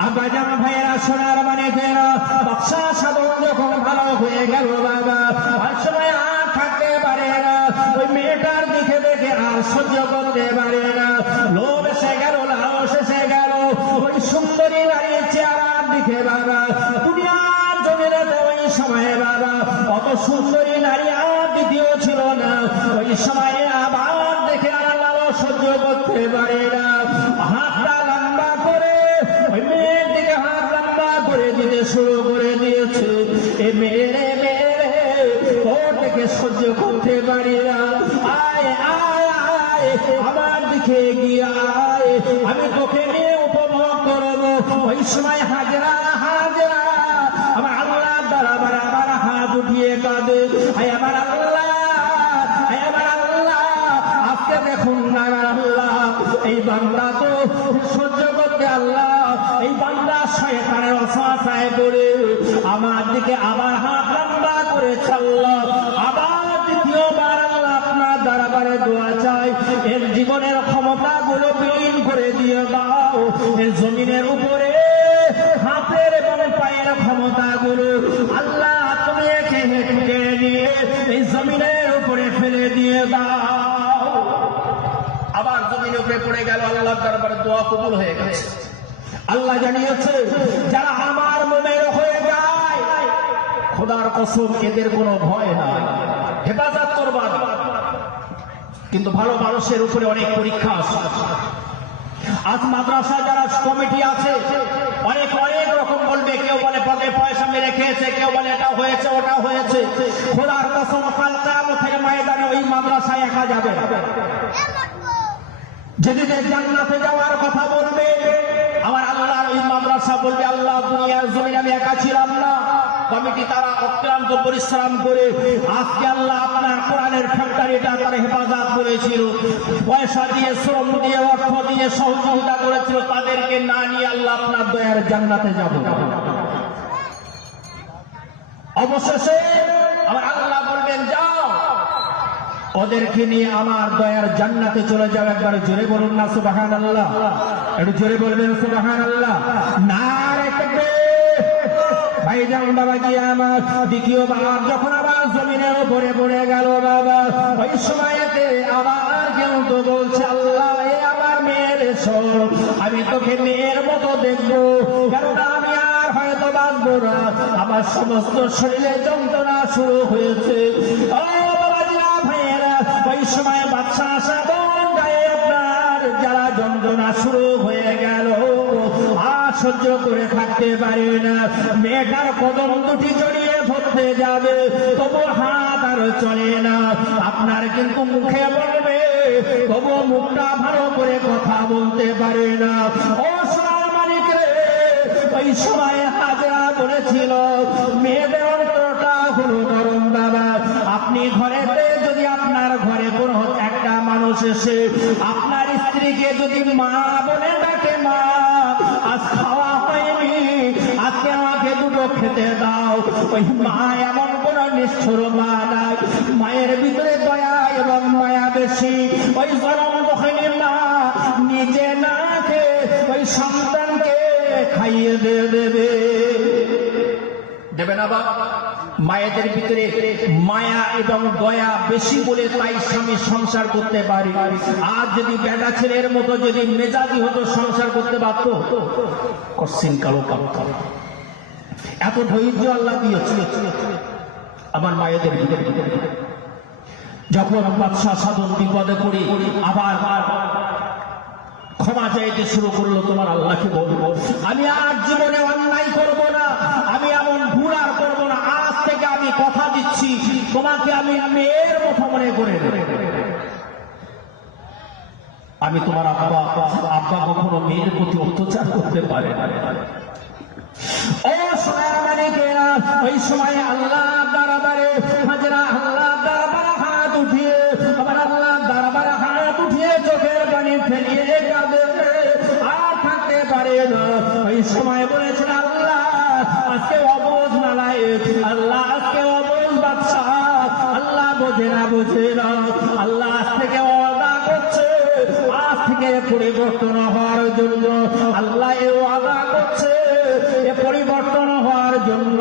আব্বাজান ভাইয়েরা সোনার মানিকেরা বাদশা সাধন যখন ভালো হয়ে গেল বাবা আর সময় আর থাকতে পারে না ওই মেয়েটার দিকে দেখে আর সহ্য করতে পারে না লোভ এসে গেল লালস এসে গেল ওই সুন্দরী নারীর চেহারার দিকে বাবা দুনিয়ার জমিনে ওই সময়ে বাবা অত সুন্দরী নারী আর দ্বিতীয় ছিল না ওই সময়ে আবার দেখে আর লালস সহ্য করতে পারে না হাতটা লম্বা করে ওই মেয়ের দিকে হাত লম্বা করে দিতে শুরু করে দিয়েছে এ মেরে মেরে তোর থেকে সহ্য করতে পারি না আয় আয় আয় আমার দিকে এগিয়ে আয় আমি তোকে নিয়ে উপভোগ করবো ওই সময় হাজরা হাজরা আমার আল্লাহ দরবারে আমার হাত উঠিয়ে কাঁদে আয় আমার আল্লাহ আয় আমার আল্লাহ আজকে দেখুন না আল্লাহ এই বান্দা তো সহ্য করতে আল্লাহ এই বান্দা শয়তানের ওয়াসওয়াসায় পড়ে আমার দিকে আবার হাত লম্বা করে চাল্লা আবার দ্বিতীয়বার আল্লাহ আপনার দরবারে দোয়া চাই এর জীবনের ক্ষমতাগুলো বিলীন করে দিয়ে দাও এর জমিনের উপরে হাতের এবং পায়ের ক্ষমতাগুলো আল্লাহ তুমি একে হেঁটে নিয়ে এই জমিনের উপরে ফেলে দিয়ে দাও আবার জমিনের উপরে পড়ে গেল আল্লাহর দরবারে দোয়া কবুল হয়ে গেছে আল্লাহ জানিয়েছে যারা আমার মুমিন হয়ে যায় খোদার কসম এদের কোনো ভয় নাই হেফাজত করবার কিন্তু ভালো মানুষের উপরে অনেক পরীক্ষা আছে আজ মাদ্রাসা যারা কমিটি আছে অনেক অনেক রকম বলবে কেউ বলে পদে পয়সা মেরে খেয়েছে কেউ বলে এটা হয়েছে ওটা হয়েছে খোদার কসম কাল কিয়ামতের ময়দানে ওই মাদ্রাসায় একা যাবে যেদিনের জান্নাতে যাওয়ার কথা বলবে আমার আল্লাহর ওই মাদ্রাসা বলবে আল্লাহ দুনিয়ার জমিনে আমি একা ছিলাম না কমিটি তারা অক্লান্ত পরিশ্রম করে আজকে আল্লাহ আপনার কোরআনের ফ্যাক্টরিটা তারা হেফাজত করেছিল পয়সা দিয়ে শ্রম দিয়ে অর্থ দিয়ে সহযোগিতা করেছিল তাদেরকে না নিয়ে আল্লাহ আপনার দয়ার জান্নাতে যাব অবশেষে আমার আল্লাহ বলবেন যাও ওদেরকে নিয়ে আমার দয়ার জান্নাতে চলে যাও একবার জোরে বলুন না সুবহানাল্লাহ একটু জোরে বলবেন সুবহানাল্লাহ নারে তাকবীর ভাইজান বাবাজি আমার দ্বিতীয়বার যখন আবার জমিনের উপরে পড়ে গেল বাবা ওই সময়তে আবার কেউ তো বলছে আল্লাহ এ আমার মেয়ের সব আমি তোকে মেয়ের মতো দেখবো কারণ আমি আর হয়তো বাঁচবো না আমার সমস্ত শরীরে যন্ত্রণা শুরু হয়েছে ও বাবাজিরা ভাইয়েরা ওই সময় বাদশা সাধন গায়ে আপনার যারা যন্ত্রণা শুরু হয়ে গেল সহ্য করে থাকতে পারে না মেয়েটার কদম দুটি জড়িয়ে ধরতে যাবে তবু হাত আর চলে না আপনার কিন্তু মুখে বলবে তবু মুখটা ভালো করে কথা বলতে পারে না ও সোনার মানিক রে ওই সময় হাজরা বলেছিল মেয়েদের অন্তরটা হলো নরম বাবা আপনি ঘরেতে যদি আপনার ঘরে কোনো একটা মানুষ এসে আপনার স্ত্রীকে যদি মা বলে ডাকে মা আজ খাওয়া হয়নি আজকে আমাকে দুটো খেতে দাও ওই মা এমন কোন নিষ্ঠুর মা নাই মায়ের ভিতরে দয়া এবং মায়া বেশি ওই গরম দোকানি মা নিজে না খেয়ে ওই সন্তানকে খাইয়ে দেবে দেবে না বাবা মায়েদের ভিতরে মায়া এবং দয়া বেশি বলে তাই স্বামী সংসার করতে পারে আর যদি বেটা ছেলের মতো যদি মেজাজি হতো সংসার করতে পারত কঠিন কালো পারত এত ধৈর্য আল্লাহ দিয়েছিল আমার মায়েদের ভিতরে যখন বাদশা সাধন বিপদে পড়ে আবার ক্ষমা চাইতে শুরু করলো তোমার আল্লাহকে বলবো আমি আর জীবনে অন্যায় করবো না আমি এমন ভুল আর করবো না আজ থেকে আমি কথা দিচ্ছি তোমাকে আমি মেয়ের মতো মনে করে আমি তোমার আব্বা কখনো মেয়ের প্রতি অত্যাচার করতে পারে না ও সোনার মানিকেরা ওই সময় আল্লাহ দরবারে হাজরা আল্লাহ দরবারে হাত উঠিয়ে আবার আল্লাহ দরবারে হাত উঠিয়ে চোখের পানি ফেলিয়ে কাঁদে আর থাকতে পারে না ওই সময় বলেছেন আল্লাহ আজকে অবুঝ নালায় আল্লাহ আজকে অবুঝ বাদশা আল্লাহ বোঝে না আল্লাহ আজ থেকে ওয়াদা করছে আজ থেকে থেকে পরিবর্তন হওয়ার জন্য আল্লাহ এ ওয়াদা করছে, এ পরিবর্তন হওয়ার জন্য